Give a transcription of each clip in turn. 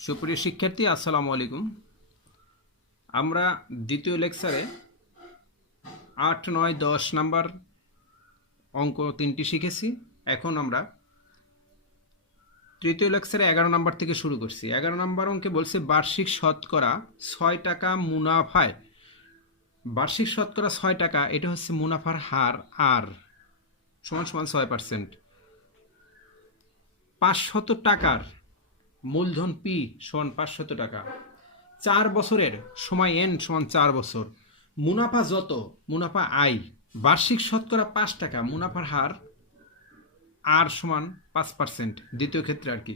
সুপ্রিয় শিক্ষার্থী, আসসালামু আলাইকুম। আমরা দ্বিতীয় লেকচারে 8, 9, 10 নাম্বার অঙ্ক 3টি শিখেছি। এখন আমরা তৃতীয় লেকচারে 11 নাম্বার থেকে শুরু করছি। 11 নাম্বার অঙ্কে বলছে বার্ষিক শতকরা 6 টাকা মুনাফায়, বার্ষিক শতকরা 6 টাকা, এটা হচ্ছে মুনাফার হার আর সমান সমান 6%। 500 টাকার মূলধন পি সমান 500 টাকা, 4 বছরের সময় এন সমান 4 বছর, মুনাফা যত, মুনাফা আই, বার্ষিক শতকরা 5 টাকা, মুনাফার হার আর সমান 5%। দ্বিতীয় ক্ষেত্রে আর কি,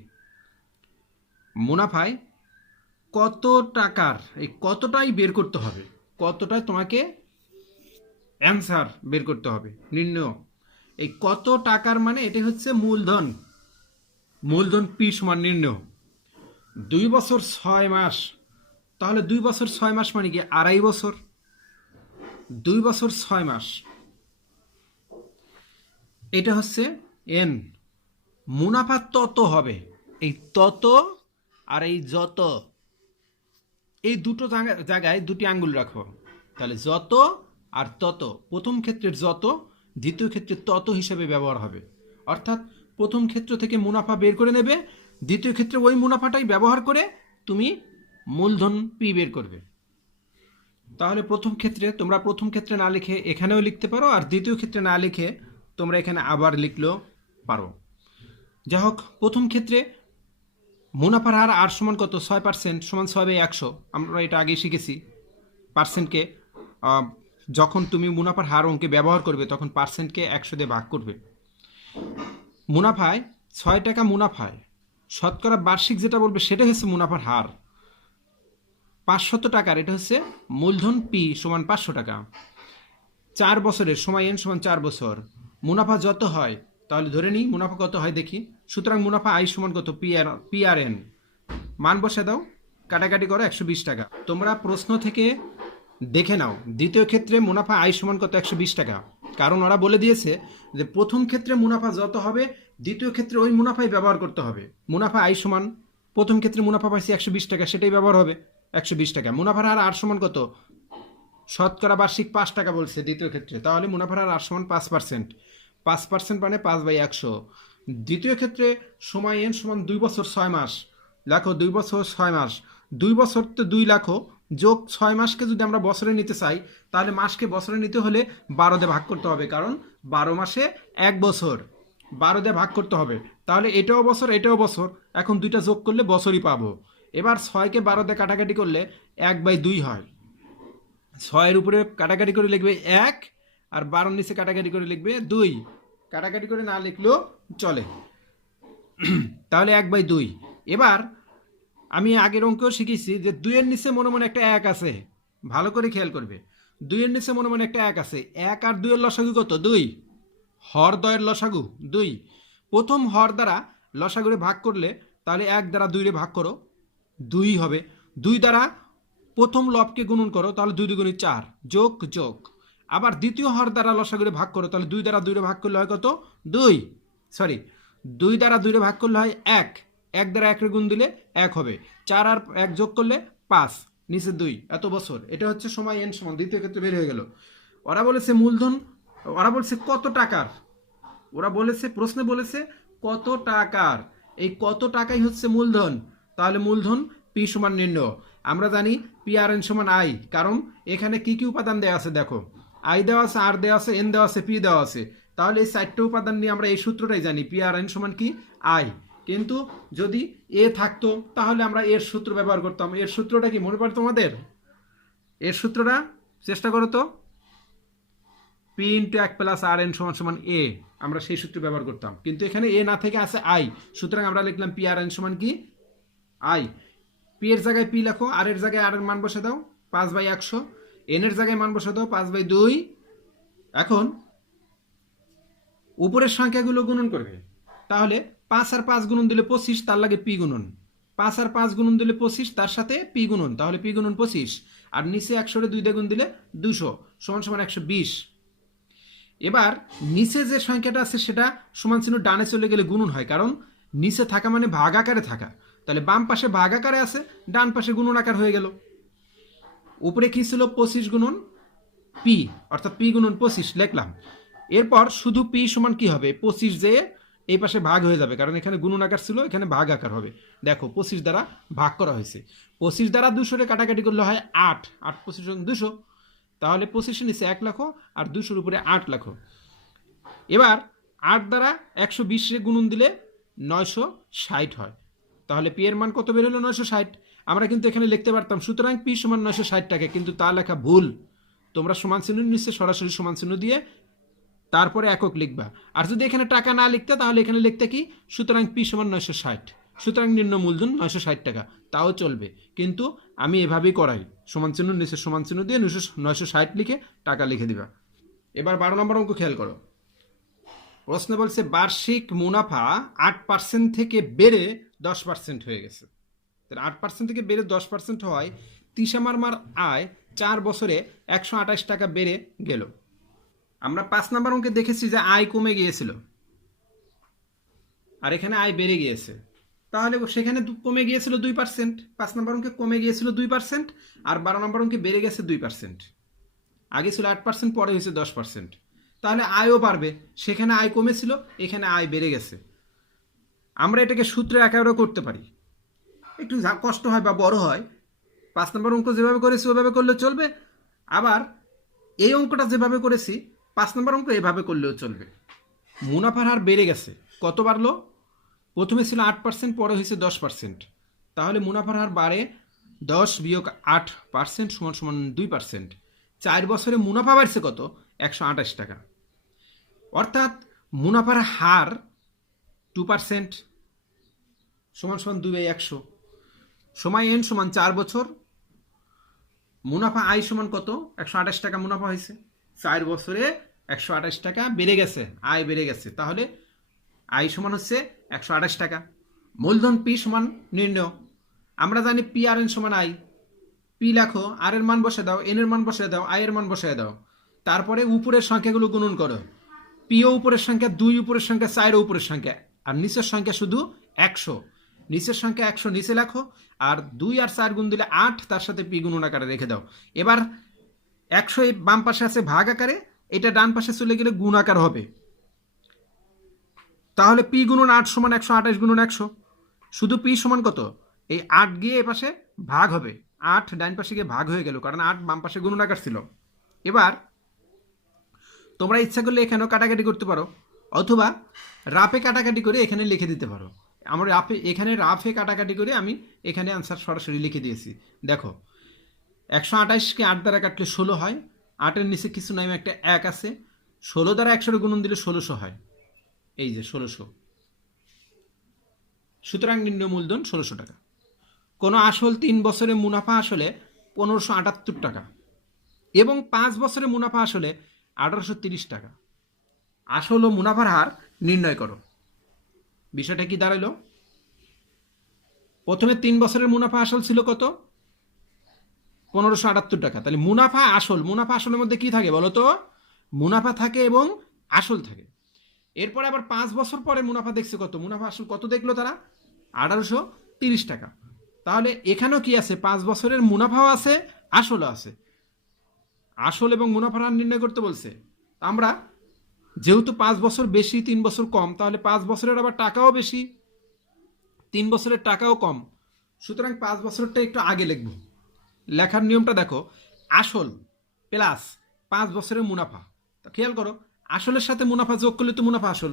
মুনাফায় কত টাকার, এই কতটাই বের করতে হবে, কতটাই তোমাকে অ্যান্সার বের করতে হবে, নির্ণয়। এই কত টাকার মানে এটা হচ্ছে মূলধন, মূলধন পি সমান নির্ণয়। 2 বছর 6 মাস, তাহলে 2 বছর 6 মাস মানে কি 2.5 বছর। 2 বছর 6 মাস, এটা হচ্ছে এন। মুনাফা তত হবে, এই তত আর এই যত, এই দুটো জায়গায় দুটি আঙ্গুল রাখো। তাহলে যত আর তত, প্রথম ক্ষেত্রের যত, দ্বিতীয় ক্ষেত্রে তত হিসেবে ব্যবহার হবে। অর্থাৎ প্রথম ক্ষেত্র থেকে মুনাফা বের করে নেবে, দ্বিতীয় ক্ষেত্রে ওই মুনাফাটাই ব্যবহার করে তুমি মূলধন পি বের করবে। তাহলে প্রথম ক্ষেত্রে তোমরা প্রথম ক্ষেত্রে না লিখে এখানেও লিখতে পারো, আর দ্বিতীয় ক্ষেত্রে না লিখে তোমরা এখানে আবার লিখলেও পারো। যাই হোক, প্রথম ক্ষেত্রে মুনাফার হার আর সমান কত, 6% সমান 6/100। আমরা এটা আগেই শিখেছি। পার্সেন্টকে যখন তুমি মুনাফার হার অঙ্কে ব্যবহার করবে তখন পার্সেন্টকে 100 দিয়ে ভাগ করবে। মুনাফায় 6 টাকা, মুনাফায় শতকরা বার্ষিক যেটা বলবে সেটা হচ্ছে মুনাফার হার। 500 টাকার, এটা হচ্ছে মূলধন পি সমান 500 টাকা। 4 বছরের সময় এন সমান 4 বছর। মুনাফা যত হয়, তাহলে ধরে নিই মুনাফা কত হয় দেখি। সুতরাং মুনাফা আই সমান কত, পি আর এন। মান বসে দাও, কাটাকাটি করো, 120 টাকা। তোমরা প্রশ্ন থেকে দেখে নাও, দ্বিতীয় ক্ষেত্রে মুনাফা আই সমান কত, 120 টাকা। কারণ ওরা বলে দিয়েছে যে প্রথম ক্ষেত্রে মুনাফা যত হবে, দ্বিতীয় ক্ষেত্রে ওই মুনাফাই ব্যবহার করতে হবে। মুনাফা আই সমান, প্রথম ক্ষেত্রে মুনাফা পাইছি 120 টাকা, সেটাই ব্যবহার হবে 120 টাকা। মুনাফার হার আর সমান কত, শতকরা বার্ষিক 5 টাকা বলছে দ্বিতীয় ক্ষেত্রে, তাহলে মুনাফার হার আর সমান 5%। 5% মানে 5/100। দ্বিতীয় ক্ষেত্রে সময় এন সমান 2 বছর 6 মাস। লেখো 2 বছর 6 মাস। 2 বছর তো 2 লেখো, যোগ 6 মাসকে যদি আমরা বছরে নিতে চাই, তাহলে মাসকে বছরে নিতে হলে 12 দিয়ে ভাগ করতে হবে, কারণ 12 মাসে 1 বছর। 12 দিয়ে ভাগ করতে হবে, তাহলে এটাও বছর এটাও বছর। এখন দুইটা যোগ করলে বছরই পাবো। এবার 6কে 12 দিয়ে কাটাকাটি করলে 1/2 হয়। 6-এর উপরে কাটাকাটি করে লিখবে 1, আর 12-র নিচে কাটাকাটি করে লিখবে 2। কাটাকাটি করে না লিখলেও চলে। তাহলে 1/2। এবার আমি আগের অঙ্কেও শিখেছি যে 2-এর নিচে মনে মনে একটা 1 আছে, ভালো করে খেয়াল করবে। 2-এর নিচে মনে মনে একটা 1 আছে। 1 আর 2-এর লসাগু কত, 2। হর দ্বয়ের লসাগু 2। প্রথম হর দ্বারা লসাগুরে ভাগ করলে, তাহলে 1 দ্বারা 2 রে ভাগ করো, 2 হবে। 2 দ্বারা প্রথম লবকে গুণন করো, তাহলে 2 2 গুণে 4, যোগ যোগ। আবার দ্বিতীয় হর দ্বারা লসাগুরে ভাগ করো, তাহলে 2 দ্বারা 2 রে ভাগ করলে হয় কত, 2। সরি, 2 দ্বারা 2 রে ভাগ করলে হয় 1। 1 দ্বারা 1 রে গুণ দিলে 1 হবে। 4 আর 1 যোগ করলে 5, নিচে 2। এত বছর, এটা হচ্ছে সময় এন সমান, দ্বিতীয় ক্ষেত্রে বের হয়ে গেল। ওরা বলেছে মূলধন, ওরা বলছে কত টাকার, ওরা বলেছে প্রশ্নে বলেছে কত টাকার, এই কত টাকাই হচ্ছে মূলধন। তাহলে মূলধন পি সমান নির্ণয়। আমরা জানি পি আর এন সমান আই, কারণ এখানে কি কি উপাদান দেওয়া আছে দেখো, আই দেওয়া আছে, আর দেওয়া আছে, এন দেওয়া আছে, পি দেওয়া আছে। তাহলে এই 4টে উপাদান নিয়ে আমরা এই সূত্রটাই জানি, পি আর এন সমান কি, আই। কিন্তু যদি এ থাকতো তাহলে আমরা এর সূত্র ব্যবহার করতাম। এর সূত্রটা কি মনে পড়ে তোমাদের? এর সূত্রটা চেষ্টা করো তো, পি ইন্টু 1 প্লাস আর এন সমান সমান এ, আমরা সেই সূত্র ব্যবহার করতাম। কিন্তু এখানে এ না থেকে আছে আই, সুতরাং আমরা লিখলাম পি আর এন সমান কি, আই। পি এর জায়গায় পি লেখো, আর এর জায়গায় আর এর মান বসে দাও 5/100, এন এর জায়গায় মান বসে দাও 5/2। এখন উপরের সংখ্যাগুলো গুণন করবে, তাহলে 5 আর 5 গুণন দিলে 25, তার লাগে পি গুণন। 5 আর 5 গুণন দিলে 25, তার সাথে পি গুণন, তাহলে পি গুণন 25। আর নিচে 100 2 দিয়ে গুণ দিলে 200 সমান সমান 120। এবার নিচে যে সংখ্যাটা আছে সেটা সমান চিহ্ন ডানে চলে গেলে গুণন হয়, কারণ নিচে থাকা মানে ভাগ আকারে থাকা। তাহলে বাম পাশে ভাগ আকারে আছে, ডান পাশে গুণন আকার হয়ে গেল। উপরে কি ছিল 25 গুণন পি, অর্থাৎ পি গুণন 25 লিখলাম। এরপর শুধু পি সমান কি হবে, 25 যে এই পাশে ভাগ হয়ে যাবে, কারণ এখানে গুণন আকার ছিল, এখানে ভাগ আকার হবে। দেখো 25 দ্বারা ভাগ করা হয়েছে, 25 দ্বারা 200 রে কাটাকাটি করলে হয় 8, 8 25 200, তাহলে 25 নিচে 1 লাখো আর 200 উপরে 8 লাখো। এবার 8 দ্বারা 120 রে গুণন দিলে 960 হয়, তাহলে পি এর মান কত বের হলো 960। আমরা কিন্তু এখানে লিখতে পারতাম সুতরাং পি সমান 960 টাকা, কিন্তু তা লেখা ভুল। তোমরা সমান চিহ্ন নিচে সরাসরি সমান চিহ্ন দিয়ে তারপরে একক লিখবা। আর যদি এখানে টাকা না লিখতে তাহলে এখানে লিখতে কি, সুতরাং পি সমান 960, সুতরাং নিম্ন মূলধন 960 টাকা, তাও চলবে। কিন্তু আমি এভাবেই করাই, সমান চিহ্ন নিচে সমান চিহ্ন দিয়ে 960 লিখে টাকা লিখে দিবা। এবার 12 নম্বর অঙ্ক খেয়াল করো। প্রশ্নে বলছে বার্ষিক মুনাফা 8% থেকে বেড়ে 10% হয়ে গেছে। 8% থেকে বেড়ে 10% হয়, তিশামার আয় 4 বছরে 128 টাকা বেড়ে গেল। আমরা 5 নম্বর অঙ্কে দেখেছি যে আয় কমে গিয়েছিল আর এখানে আয় বেড়ে গিয়েছে, তাহলে সেখানে কমে গিয়েছিল 2%, 5 নম্বর অঙ্কে কমে গিয়েছিল 2% আর 12 নম্বর অঙ্কে বেড়ে গেছে 2%। আগে ছিল 8%, পরে হয়েছে 10%, তাহলে আয়ও বাড়বে। সেখানে আয় কমেছিল, এখানে আয় বেড়ে গেছে। আমরা এটাকে সূত্রে আকারেও করতে পারি, একটু কষ্ট হয় বা বড় হয়। 5 নম্বর অঙ্ক যেভাবে করেছি ওইভাবে করলে চলবে, আবার এই অঙ্কটা যেভাবে করেছি 5 নম্বর অঙ্ক এভাবে করলেও চলবে। মুনাফার হার বেড়ে গেছে, কত বাড়লো, প্রথমে ছিল 8%, পরে হয়েছে 10%, তাহলে মুনাফার হার বাড়ে 10 বিয়োগ 8% সমান সমান 2%। 4 বছরে মুনাফা বাড়ছে কত, 128 টাকা, অর্থাৎ মুনাফার হার 2% সমান সমান 2/100। সময় এন সমান 4 বছর, মুনাফা আয় সমান কত, 128 টাকা মুনাফা হয়েছে, 4 বছরে 128 টাকা বেড়ে গেছে, আয় বেড়ে গেছে, তাহলে আয় সমান হচ্ছে 128 টাকা। মূলধন পি সমান নির্ণয়, আমরা জানি পি আর এন সমান আই। পি লেখো, আর এর মান বসে দাও, এন এর মান বসে দাও, আই এর মান বসে দাও, তারপরে উপরের সংখ্যাগুলো গুণন করো। পিও উপরের সংখ্যা, 2 উপরের সংখ্যা, 4 উপরের সংখ্যা, আর নিচের সংখ্যা শুধু 100। নিচের সংখ্যা 100 নিচে লেখো, আর 2 আর 4 গুণ দিলে 8, তার সাথে পি গুণন আকারে রেখে দাও। এবার 100 বাম পাশে আছে ভাগ আকারে, এটা ডান পাশে চলে গেলে গুণ আকার হবে, তাহলে পি গুণন 8 সমান 128 গুণন 100। শুধু পি সমান কত, এই 8 গিয়ে এ পাশে ভাগ হবে, 8 ডান পাশে গিয়ে ভাগ হয়ে গেল, কারণ 8 বাম পাশে গুণন আকার ছিল। এবার তোমরা ইচ্ছা করলে এখানেও কাটাকাটি করতে পারো, অথবা রাফে কাটাকাটি করে এখানে লিখে দিতে পারো। আমরা এখানে রাফে কাটাকাটি করে আমি এখানে আনসার সরাসরি লিখে দিয়েছি। দেখো 128কে 8 দ্বারা কাটলে 16 হয়, 8-এর নিচে কিছু নাই, একটা 1 আছে, 16 দ্বারা 100 গুণন দিলে 1600 হয়, এই যে 1600। সুতরাং নিম্ন মূলধন 1600 টাকা। কোনো আসল 3 বছরে মুনাফা আসলে 1578 টাকা এবং 5 বছরে মুনাফা আসলে 1830 টাকা। আসল ও মুনাফার হার নির্ণয় করো। বিষয়টা কি দাঁড়াইল, প্রথমে 3 বছরের মুনাফা আসল ছিল কত, 1578 টাকা। তাহলে মুনাফা আসলের মধ্যে কি থাকে বলো তো, মুনাফা থাকে এবং আসল থাকে। এরপরে আবার 5 বছর পরে মুনাফা দেখছে কত, মুনাফা আসল কত দেখলো তারা, 1830 টাকা। তাহলে এখানেও কি আছে, 5 বছরের মুনাফাও আছে, আসলও আছে। আসল এবং মুনাফার হার নির্ণয় করতে বলছে, আমরা যেহেতু 5 বছর বেশি 3 বছর কম, তাহলে 5 বছরের আবার টাকাও বেশি, 3 বছরের টাকাও কম, সুতরাং 5 বছরটা একটু আগে লিখব। লেখার নিয়মটা দেখো, আসল প্লাস 5 বছরের মুনাফা। খেয়াল করো, আসলের সাথে মুনাফা যোগ করলে তো মুনাফা আসল,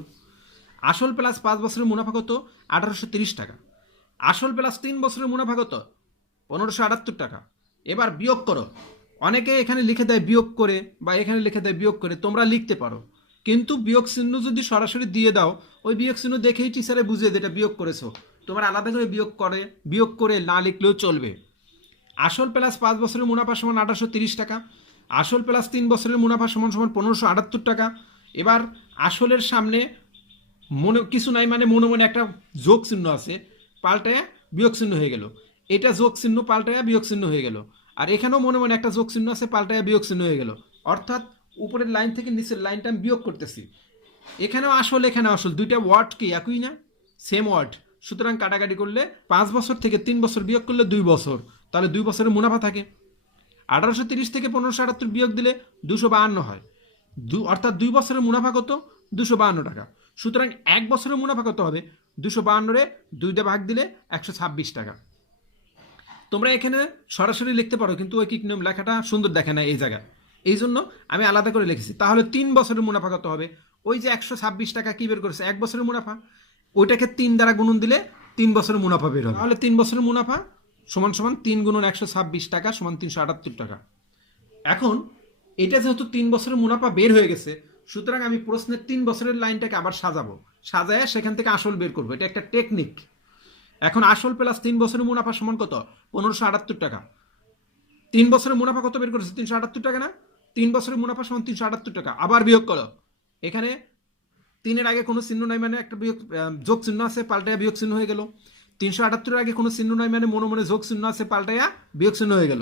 আসল প্লাস 5 বছরের মুনাফা কত, 1830 টাকা। আসল প্লাস 3 বছরের মুনাফা কত, 1578 টাকা। এবার বিয়োগ করো, অনেকে এখানে লিখে দেয় বিয়োগ করে, বা এখানে লিখে দেয় বিয়োগ করে, তোমরা লিখতে পারো, কিন্তু বিয়োগ চিহ্ন যদি সরাসরি দিয়ে দাও, ওই বিয়োগ চিহ্ন দেখেই টিচারে বুঝিয়ে দেয় এটা বিয়োগ করেছো। তোমরা আলাদা করে বিয়োগ করে না লিখলেও চলবে। আসল প্লাস 5 বছরের মুনাফা সমান 1830 টাকা, আসল প্লাস 3 বছরের মুনাফা সমান সমান 1578 টাকা। এবার আসলের সামনে মনে কিছু নাই, মানে মনে মনে একটা যোগ চিহ্ন আছে, পাল্টায় বিয়োগ চিহ্ন হয়ে গেল, এটা যোগ চিহ্ন পাল্টায় বিয়োগ চিহ্ন হয়ে গেল, আর এখানেও মনে মনে একটা যোগ চিহ্ন আছে, পাল্টায় বিয়োগ চিহ্ন হয়ে গেল। অর্থাৎ উপরের লাইন থেকে নিচের লাইনটা আমি বিয়োগ করতেছি। এখানেও আসল, এখানে আসল, দুইটা ওয়ার্ড কি একই না, সেম ওয়ার্ড, সুতরাং কাটাকাটি করলে 5 বছর থেকে 3 বছর বিয়োগ করলে 2 বছর, তাহলে 2 বছরের মুনাফা থাকে। 1830 থেকে 1578 বিয়োগ দিলে 252 হয়, অর্থাৎ 2 বছরের মুনাফা কত? 252 টাকা। সুতরাং 1 বছরের মুনাফা কত হবে? 252 2 দিয়ে ভাগ দিলে 126 টাকা। তোমরা এখানে সরাসরি লিখতে পারো, কিন্তু ঐকিক নিয়ম লেখাটা সুন্দর দেখে না এই জায়গায়, এই জন্য আমি আলাদা করে লিখেছি। তাহলে 3 বছরের মুনাফা কত হবে? ওই যে 126 টাকা কি বের করেছে 1 বছরের মুনাফা, ওইটাকে 3 দ্বারা গুণন দিলে 3 বছরের মুনাফা বের হবে। তাহলে 3 বছরের মুনাফা সমান সমান 3 গুণন 126 টাকা সমান 378 টাকা। এখন এটা যেহেতু 3 বছরের মুনাফা বের হয়ে গেছে, সুতরাং আমি প্রশ্নের 3 বছরের লাইনটাকে আবার সাজাবো, সাজায় সেখান থেকে আসল বের করবো। এটা একটা টেকনিক। এখন আসল প্লাস 3 বছরের মুনাফা সমান কত? 1578 টাকা। 3 বছরের মুনাফা কত বের করেছে? 378 টাকা না? 3 বছরের মুনাফা সমান 378 টাকা। আবার বিয়োগ করো, এখানে 3-এর আগে কোনো চিহ্ন নাই মানে একটা বিয়োগ যোগ চিহ্ন আছে, পাল্টায়া বিয়োগ চিহ্ন হয়ে গেল। 378-এর আগে কোনো চিহ্ন নাই মানে মনে মনে যোগ চিহ্ন আছে, পাল্টায়া বিয়োগ চিহ্ন হয়ে গেল।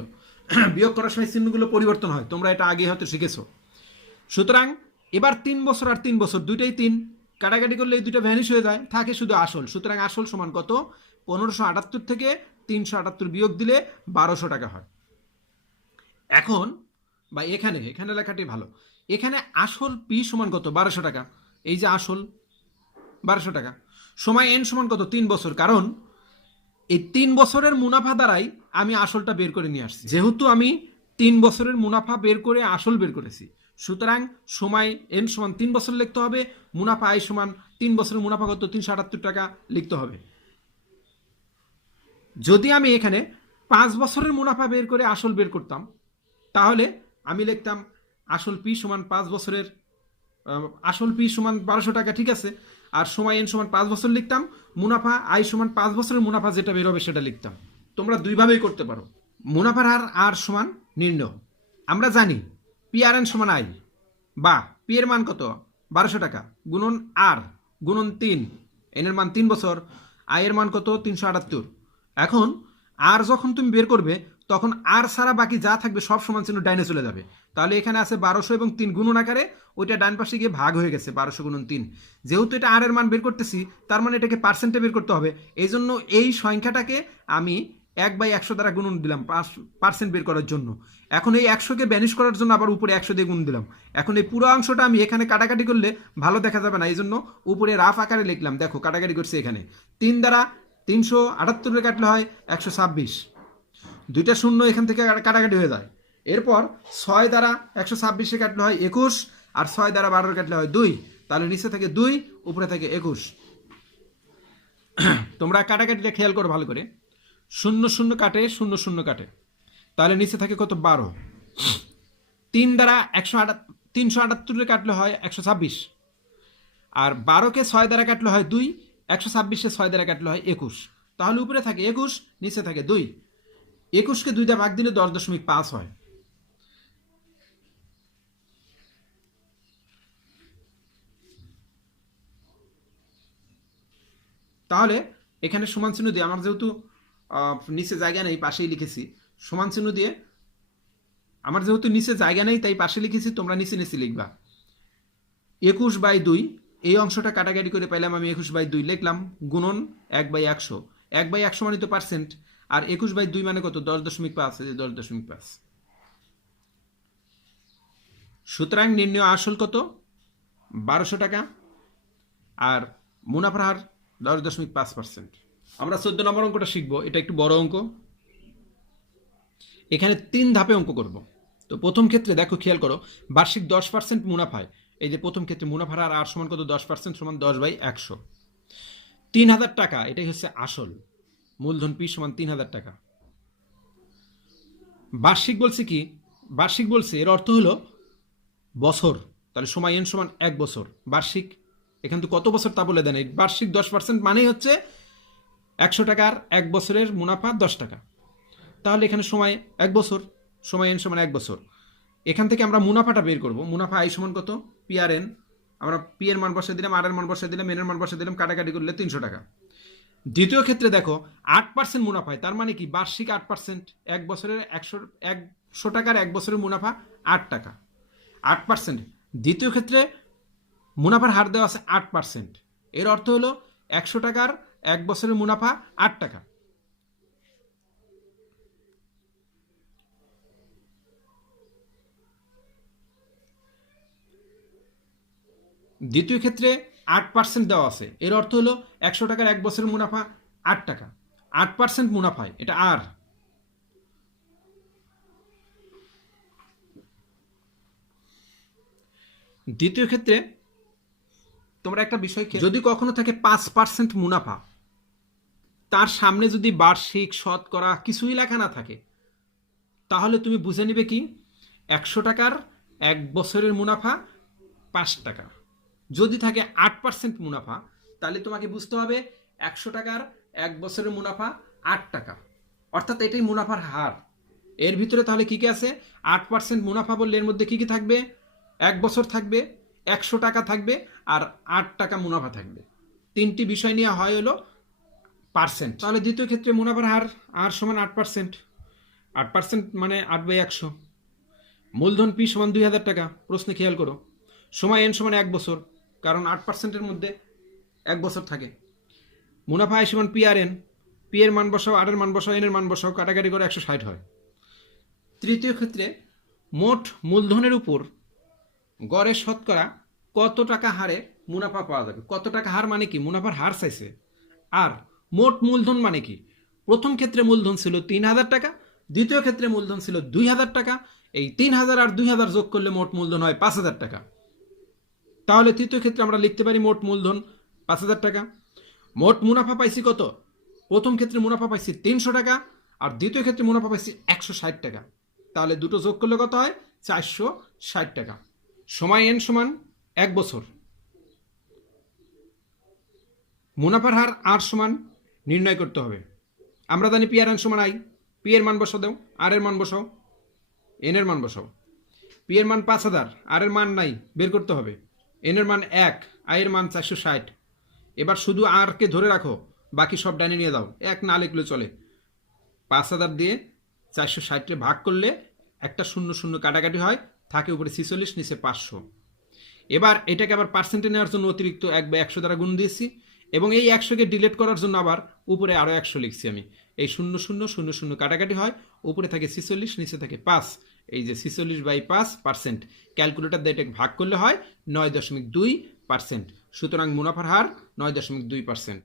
বিয়োগ করার সময় চিহ্নগুলো পরিবর্তন হয়, তোমরা এটা আগে হয়তো শিখেছো। সুতরাং এবার 3 বছর আর 3 বছর দুইটাই 3, কাটাকাটি করলে এই দুটো ভ্যানিশ হয়ে যায়, থাকে শুধু আসল। সুতরাং আসল সমান কত? 1578 থেকে 378 বিয়োগ দিলে 1200 টাকা হয়। এখন বা এখানে লেখাটি ভালো, এখানে আসল পি সমান কত? 1200 টাকা। এই যে আসল 1200 টাকা, সময় এন সমান কত? 3 বছর। কারণ এই 3 বছরের মুনাফা দ্বারাই আমি আসলটা বের করে নিয়ে আসছি। যেহেতু আমি 3 বছরের মুনাফা বের করে আসল বের করেছি, সুতরাং সময় এন সমান 3 বছর লিখতে হবে, মুনাফা আই সমান 3 বছরের মুনাফা কত? 378 টাকা লিখতে হবে। যদি আমি এখানে 5 বছরের মুনাফা বের করে আসল বের করতাম, তাহলে আমি লিখতাম আসল পি সমান 5 বছরের, আসল পি সমান 1200 টাকা, ঠিক আছে। আর সময় এন সমান 5 বছর লিখতাম, মুনাফা আই সমান 5 বছরের মুনাফা যেটা বের হবে সেটা লিখতাম। তোমরা দুইভাবেই করতে পারো। মুনাফার হার আর সমান নির্ণয়। আমরা জানি পি আর এন সমান আই, বা পি এর মান কত? 1200 টাকা গুণন আর গুণন 3, এন এর মান 3 বছর, আই এর মান কত? 378। এখন আর যখন তুমি বের করবে তখন আর ছাড়া বাকি যা থাকবে সব সমান চিহ্ন ডাইনে চলে যাবে। তাহলে এখানে আছে 1200 এবং 3 গুণন আকারে, ওইটা ডান পাশে গিয়ে ভাগ হয়ে গেছে 1200 গুণন 3। যেহেতু এটা আর এর মান বের করতেছি, তার মানে এটাকে পার্সেন্টে বের করতে হবে। এই জন্য এই সংখ্যাটাকে আমি 1/100 দ্বারা গুণন দিলাম পার্সেন্ট বের করার জন্য। এখন এই 100কে ব্যানিশ করার জন্য আবার উপরে 100 দিয়ে গুণ দিলাম। এখন এই পুরো অংশটা আমি এখানে কাটাকাটি করলে ভালো দেখা যাবে না, এই জন্য উপরে রাফ আকারে লিখলাম। দেখো কাটাকাটি করছি, এখানে 3 দ্বারা 378 কাটলে হয় 126, দুইটা শূন্য এখান থেকে কাটাকাটি হয়ে যায়। এরপর 6 দ্বারা 126 কাটলে হয় 21, আর 6 দ্বারা 12 কাটলে হয় 2, তাহলে নিচে থেকে 2, উপরে থেকে 21। তোমরা কাটাকাটিটা খেয়াল করো ভালো করে, 0 0 কাটে, 0 0 কাটে, তাহলে নিচে থাকে কত? 12। 3 দ্বারা 378 কাটলে হয় 126, আর 12কে 6 দ্বারা কাটলে হয় 2, 126-এ 6 দ্বারা কাটলে হয় 21, তাহলে উপরে থাকে 21, নিচে থাকে 2। 21কে 2 দিয়ে ভাগ দিলে 10.5 হয়। তাহলে এখানে সমান চিহ্ন দিয়ে, আমার যেহেতু নিচে জায়গা নেই পাশেই লিখেছি, সমান চিহ্ন দিয়ে, আমার যেহেতু নিচে জায়গা নেই তাই পাশে লিখেছি, তোমরা নিচে নিচে লিখবা। 21/2 এই অংশটা কাটাকাটি করে পাইলাম আমি 21/2 লিখলাম, গুণন 1/100, 1/100 মানে তো পার্সেন্ট, আর 21/2 মানে কত? 10.5, 10.5। সুতরাং নির্ণয় আসল কত? 1200 টাকা, আর মুনাফার হার 10.5%। আমরা 14 নম্বর অঙ্কটা শিখবো, এটা একটু বড় অঙ্ক। এখানে 3 ধাপে অঙ্ক করব। তো প্রথম ক্ষেত্রে দেখো খেয়াল করো, বার্ষিক 10% মুনাফায়, এই যে প্রথম ক্ষেত্রে মুনাফার হার আর সমান কত? 10% সমান 10/100। 3000 টাকা, এটাই হচ্ছে আসল। মূলধন পি সমান 3000 টাকা। বার্ষিক বলছে কি? বার্ষিক বলছে, এর অর্থ হলো বছর, তাহলে সময় এন সমান 1 বছর। বার্ষিক এখান তো কত বছর তা বলে দেন। এই বার্ষিক 10% মানেই হচ্ছে 100 টাকার 1 বছরের মুনাফা 10 টাকা, তাহলে এখানে সময় 1 বছর, সময় এন সমান 1 বছর। এখান থেকে আমরা মুনাফাটা বের করব। মুনাফা আই সমান কত? পি আর এন, আমরা পি এর মান বসে দিলাম, আর এর মান বসে দিলাম, এন এর মান বসে দিলাম, কাটাকাটি করলে 300 টাকা। দ্বিতীয় ক্ষেত্রে দেখো 8% মুনাফায়, তার মানে কি? বার্ষিক 8%, 1 বছরের 100 টাকার 1 বছরের মুনাফা 8 টাকা, 8%। দ্বিতীয় ক্ষেত্রে মুনাফার হার দেওয়া আছে 8%, এর অর্থ হলো 100 টাকার 1 বছরের মুনাফা 8 টাকা। দ্বিতীয় ক্ষেত্রে 8% দেওয়া আছে, এর অর্থ হলো 100 টাকার 1 বছরের মুনাফা 8 টাকা, 8% মুনাফায় এটা আর। দ্বিতীয় ক্ষেত্রে তোমরা একটা বিষয়, যদি কখনো থাকে 5% মুনাফা, তার সামনে যদি বার্ষিক শতকরা কিছুই লেখা না থাকে, তাহলে তুমি বুঝে নিবে কি 100 টাকার 1 বছরের মুনাফা 5 টাকা। যদি থাকে 8% মুনাফা, তাহলে তোমাকে বুঝতে হবে 100 টাকার 1 বছরের মুনাফা 8 টাকা, অর্থাৎ এটাই মুনাফার হার। এর ভিতরে তাহলে কি কি আছে? 8% মুনাফা বললে এর মধ্যে কি কি থাকবে? 1 বছর থাকবে, 100 টাকা থাকবে, আর 8 টাকা মুনাফা থাকবে। তিনটি বিষয় নিয়ে হয় হলো পার্সেন্ট। তাহলে দ্বিতীয় ক্ষেত্রে মুনাফার হার আর সমান 8%। 8% মানে 8/100। মূলধন পি সমান 2000 টাকা, প্রশ্নে খেয়াল করো। সময় এন সমান 1 বছর, কারণ 8%-এর মধ্যে 1 বছর থাকে। মুনাফা আয় সমান পি আর এন, পি এর মান বসাও, আর এর মান বসাও, এন এর মান বসাও, কাটাকাটি করে 160 হয়। তৃতীয় ক্ষেত্রে মোট মূলধনের উপর গড়ে শতকরা কত টাকা হারে মুনাফা পাওয়া যাবে। কত টাকা হার মানে কি? মুনাফার হার চাইছে। আর মোট মূলধন মানে কি? প্রথম ক্ষেত্রে মূলধন ছিল 3000 টাকা, দ্বিতীয় ক্ষেত্রে মূলধন ছিল 2000 টাকা। এই 3000 আর 2000 যোগ করলে মোট মূলধন হয় 5000 টাকা। তাহলে তৃতীয় ক্ষেত্রে আমরা লিখতে পারি মোট মূলধন 5000 টাকা। মোট মুনাফা পাইছি কত? প্রথম ক্ষেত্রে মুনাফা পাইছি 300 টাকা, আর দ্বিতীয় ক্ষেত্রে মুনাফা পাইছি 160 টাকা। তাহলে দুটো যোগ করলে কত হয়? 460 টাকা। সময় এন সমান 1 বছর। মুনাফার হার আর সমান নির্ণয় করতে হবে। আমরা জানি পি আর এন সমান আই। পি এর মান বসাও দাও, আর এর মান বসাও, এন এর মান বসাও। পি এর মান 5000, আর এর মান নাই, বের করতে হবে। এন এর মান 1, আই এর মান 460। এবার শুধু আর কে ধরে রাখো, বাকি সব ডাইনে নিয়ে দাও। 1 না লিখলে চলে। 5000 দিয়ে 460 ভাগ করলে একটা 0 কাটাকাটি হয়, থাকে উপরে 46, নিচে 500। এবার এটাকে আবার পার্সেন্টে নেওয়ার জন্য অতিরিক্ত 1/100 দ্বারা গুণ দিয়েছি, এবং এই 100কে ডিলিট করার জন্য আবার উপরে আরও 100 লিখছি আমি। এই 0 কাটাকাটি হয়, উপরে থাকে 46, নিচে থাকে 5। এই যে 46/5%, ক্যালকুলেটর দিয়ে এটাকে ভাগ করলে হয় 9.2%। সুতরাং মুনাফার হার 9.2%।